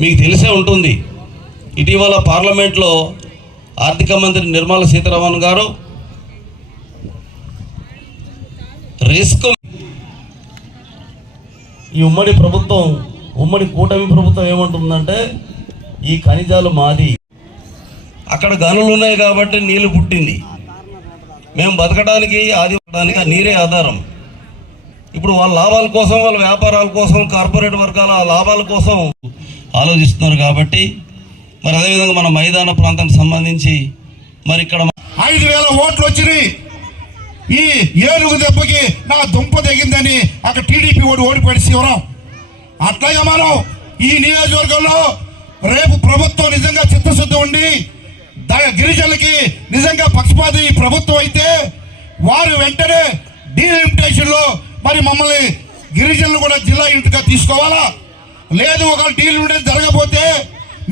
మీకు తెలిసే ఉంటుంది. ఇటీవల పార్లమెంట్లో ఆర్థిక మంత్రి నిర్మలా సీతారామన్ గారు రిస్క్ ఈ ఉమ్మడి కూటమి ప్రభుత్వం ఏమంటుందంటే ఈ ఖనిజాలు మాది, అక్కడ గనులు ఉన్నాయి కాబట్టి నీళ్లు పుట్టింది, మేము బతకడానికి ఆదిపడడానికి నీరే ఆధారం. ఇప్పుడు వాళ్ళ లాభాల కోసం, వాళ్ళ వ్యాపారాల కోసం, కార్పొరేట్ వర్గాల లాభాల కోసం ఆలోచిస్తున్నారు. కాబట్టి మరి అదేవిధంగా మన మైదాన ప్రాంతానికి సంబంధించి మరి ఇక్కడ 5,000 ఓట్లు వచ్చినాయి. ఈ ఏనుగు దెబ్బకి నా దుంప తెగిందని అక్కడ టీడీపీ ఓడిపోయి శివరాం. అట్లాగే మనం ఈ నియోజకవర్గంలో రేపు ప్రభుత్వం నిజంగా చిత్తశుద్ధి ఉండి గిరిజనులకి నిజంగా పక్షపాతి ప్రభుత్వం అయితే వారు వెంటనే డీలిమిటేషన్ లో మరి మమ్మల్ని గిరిజనులు కూడా జిల్లా యూనిట్గా తీసుకోవాలా. లేదు ఒక డీలిమిటేషన్ జరగకపోతే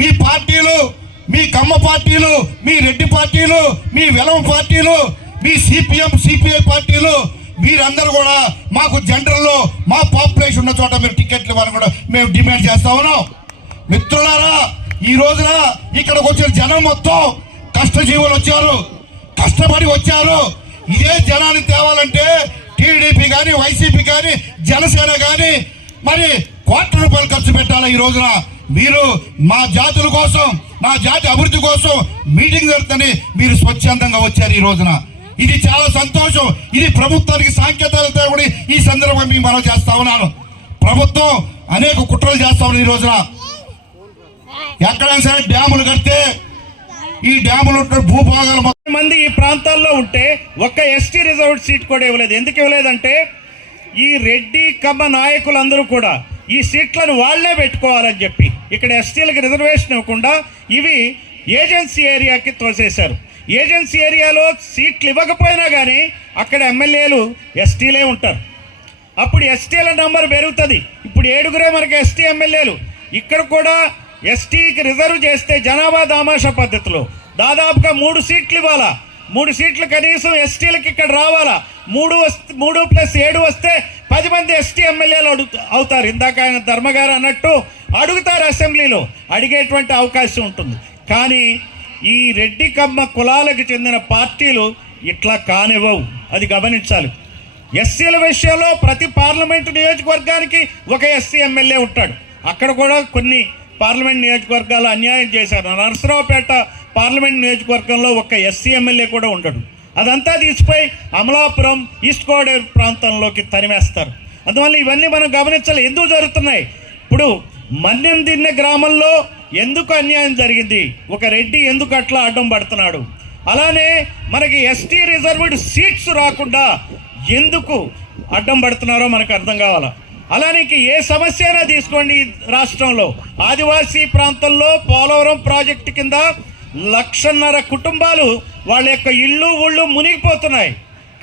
మీ పార్టీలు, మీ కమ్మ పార్టీలు, మీ రెడ్డి పార్టీలు, మీ వెలమ పార్టీలు, మీ సిపిఎం సిపిఐ పార్టీలు మీరందరూ కూడా మాకు జనరల్లో మా పాపులేషన్ ఉన్న చోట మీరు టికెట్లు ఇవ్వాలని కూడా మేము డిమాండ్ చేస్తా ఉన్నాం. మిత్రులారా, ఈ రోజున ఇక్కడికి వచ్చిన జనం మొత్తం కష్టజీవులు వచ్చారు, కష్టపడి వచ్చారు. ఇదే జనాన్ని తేవాలంటే టీడీపీ కానీ, వైసీపీ కానీ, జనసేన కానీ మరి కోట్ల రూపాయలు ఖర్చు పెట్టాలి. ఈ రోజున మీరు మా జాతుల కోసం, నా జాతి అభివృద్ధి కోసం మీటింగ్ జరుగుతుంది, మీరు స్వచ్ఛందంగా వచ్చారు. ఈ రోజున ఇది చాలా సంతోషం. ఇది ప్రభుత్వానికి సాంకేతాలతో కూడా ఈ సందర్భంగా మేము మనం చేస్తా ఉన్నాను. ప్రభుత్వం అనేక కుట్రలు చేస్తా ఉన్నాం. ఈ రోజున ఎక్కడైనా సరే డ్యాములు కడితే ఈ డ్యాములు భూభాగాలు మంది ఈ ప్రాంతాల్లో ఉంటే ఒక్క ఎస్టీ రిజర్వ్డ్ సీట్ కూడా ఇవ్వలేదు. ఎందుకు ఇవ్వలేదంటే ఈ రెడ్డి కమ్మ నాయకులందరూ కూడా ఈ సీట్లను వాళ్లే పెట్టుకోవాలని చెప్పి ఇక్కడ ఎస్టీలకు రిజర్వేషన్ ఇవ్వకుండా ఇవి ఏజెన్సీ ఏరియాకి తోసేశారు. ఏజెన్సీ ఏరియాలో సీట్లు ఇవ్వకపోయినా కానీ అక్కడ ఎమ్మెల్యేలు ఎస్టీలే ఉంటారు. అప్పుడు ఎస్టీల నంబర్ పెరుగుతుంది. ఇప్పుడు 7గురే మనకి ఎస్టీ ఎమ్మెల్యేలు. ఇక్కడ కూడా ఎస్టీకి రిజర్వ్ చేస్తే జనాభా దామాషా పద్ధతిలో దాదాపుగా 3 సీట్లు ఇవ్వాలా. 3 సీట్లు కనీసం ఎస్టీలకి ఇక్కడ రావాలా. 3+7 వస్తే 10 మంది ఎస్టీ ఎమ్మెల్యేలు అవుతారు. ఇందాక ఆయన ధర్మగారు అన్నట్టు అడుగుతారు, అసెంబ్లీలో అడిగేటువంటి అవకాశం ఉంటుంది. కానీ ఈ రెడ్డి కమ్మ కులాలకు చెందిన పార్టీలు ఇట్లా కానివ్వవు, అది గమనించాలి. ఎస్సీల విషయంలో ప్రతి పార్లమెంటు నియోజకవర్గానికి ఒక ఎస్సీ ఎమ్మెల్యే ఉంటాడు. అక్కడ కూడా కొన్ని పార్లమెంట్ నియోజకవర్గాలు అన్యాయం చేశారు. నరసరావుపేట పార్లమెంట్ నియోజకవర్గంలో ఒక ఎస్సీ ఎమ్మెల్యే కూడా ఉండడు. అదంతా తీసిపోయి అమలాపురం, ఈస్ట్ గోదావరి ప్రాంతంలోకి తరిమేస్తారు. అందువల్ల ఇవన్నీ మనం గమనించాలి. ఎందుకు జరుగుతున్నాయి? ఇప్పుడు మన్యం దిన్నె గ్రామంలో ఎందుకు అన్యాయం జరిగింది? ఒక రెడ్డి ఎందుకు అట్లా అడ్డం పడుతున్నాడు? అలానే మనకి ఎస్టీ రిజర్వ్డ్ సీట్స్ రాకుండా ఎందుకు అడ్డం పడుతున్నారో మనకు అర్థం కావాలా. అలానే ఏ సమస్య అయినా తీసుకోండి, రాష్ట్రంలో ఆదివాసీ ప్రాంతంలో పోలవరం ప్రాజెక్టు కింద 1,50,000 కుటుంబాలు వాళ్ళ యొక్క ఊళ్ళు మునిగిపోతున్నాయి.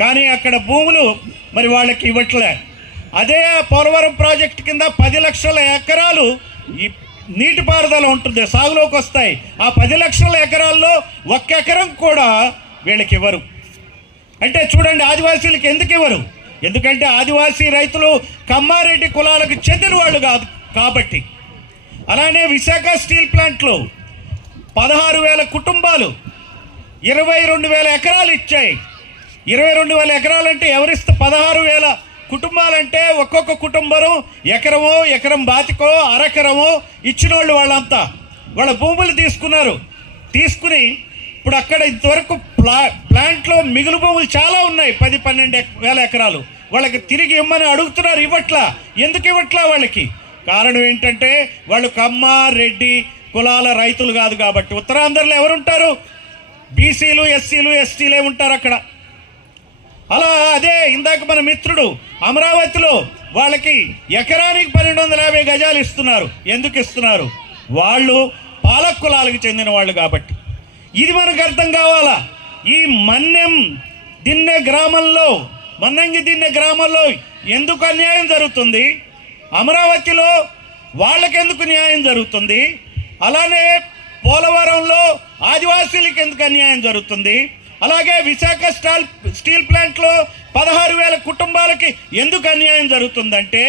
కానీ అక్కడ భూములు మరి వాళ్ళకి ఇవ్వట్లే. అదే పోలవరం ప్రాజెక్టు కింద 10 లక్షల ఎకరాలు ఈ నీటిపారుదల ఉంటుంది, సాగులోకి వస్తాయి. ఆ 10 లక్షల ఎకరాల్లో 1 ఎకరం కూడా వీళ్ళకి ఇవ్వరు. అంటే చూడండి, ఆదివాసీలకు ఎందుకు ఇవ్వరు? ఎందుకంటే ఆదివాసీ రైతులు కమ్మారెడ్డి కులాలకు చెందిన వాళ్ళు కాదు కాబట్టి. అలానే విశాఖ స్టీల్ ప్లాంట్లో 16,000 కుటుంబాలు 22,000 ఎకరాలు ఇచ్చాయి. 22,000 ఎకరాలంటే ఎవరిస్తే 16,000 కుటుంబాలంటే ఒక్కొక్క కుటుంబం ఎకరమో, ఎకరం బాతికో, అరెకరమో ఇచ్చిన వాళ్ళు వాళ్ళంతా వాళ్ళ భూములు తీసుకుని ఇప్పుడు అక్కడ ఇంతవరకు ప్లాంట్లో మిగులు భూములు చాలా ఉన్నాయి, 10-12,000 ఎకరాలు. వాళ్ళకి తిరిగి ఇవ్వమని అడుగుతున్నారు, ఇవ్వట్లా. ఎందుకు ఇవ్వట్లా? వాళ్ళకి కారణం ఏంటంటే వాళ్ళు కమ్మ, రెడ్డి కులాల రైతులు కాదు కాబట్టి. ఉత్తరాంధ్రలో ఎవరుంటారు? బీసీలు, ఎస్సీలు, ఎస్టీలే ఉంటారు అక్కడ. అలా అదే ఇందాక మన మిత్రుడు అమరావతిలో వాళ్ళకి ఎకరానికి 1250 గజాలు ఇస్తున్నారు. ఎందుకు ఇస్తున్నారు? వాళ్ళు పాలక కులాలకు చెందిన వాళ్ళు కాబట్టి. ఇది మనకు అర్థం కావాలా. ఈ మన్నంగి దిన్నె గ్రామంలో ఎందుకు అన్యాయం జరుగుతుంది? అమరావతిలో వాళ్ళకెందుకు న్యాయం జరుగుతుంది? అలానే పోలవరంలో ఆదివాసీలకు ఎందుకు అన్యాయం జరుగుతుంది? అలాగే విశాఖ స్టీల్ ప్లాంట్లో 16,000 కుటుంబాలకి ఎందుకు అన్యాయం జరుగుతుందంటే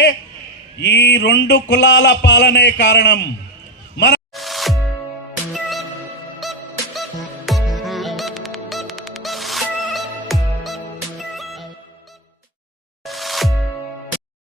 ఈ 2 కులాల పాలనే కారణం.